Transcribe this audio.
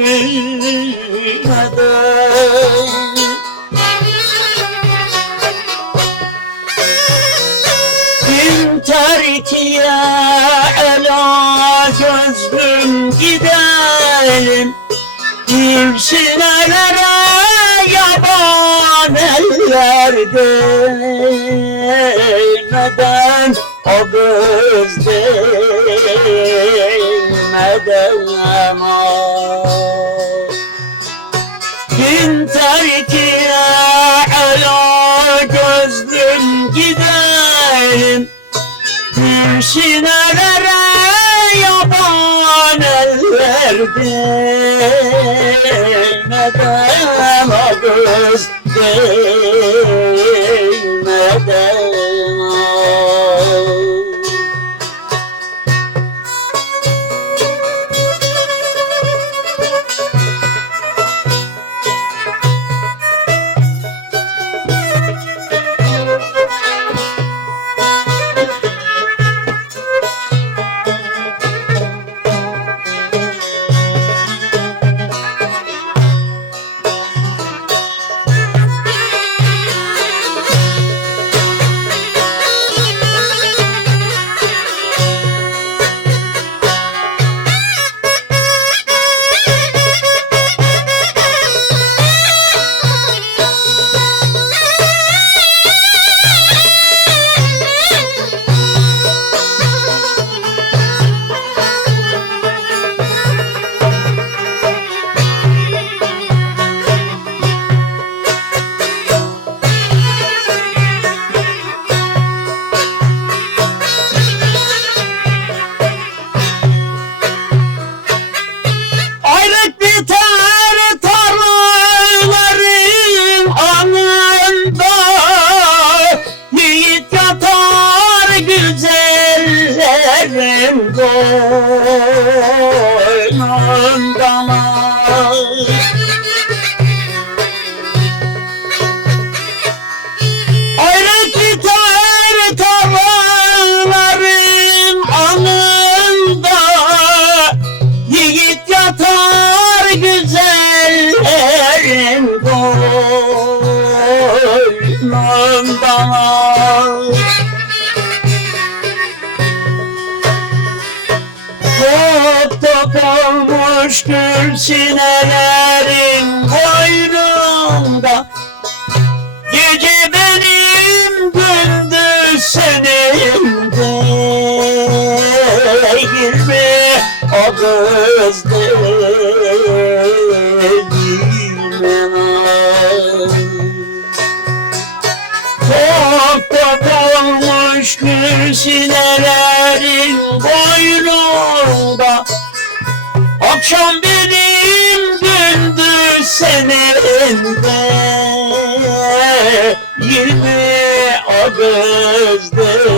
Bin terkiye ela gözlüm gidelim, bir sinelere yaban eller değmeden, o göz değmeden aman. Bin terkiye ela gözlüm gidelim, bir sinelere yaban eller değmeden, o göz değmeden. Ayrık biter tarlaların anında, yiğit yatar güzellerin boynunda. Top top olmuş gül sinelerin boynunda, gece benim gündüz senin değil mi? O göz değil mi? Top top olmuş gül sinelerin boynunda, akşam benim gündüz senin değil mi? O göz değil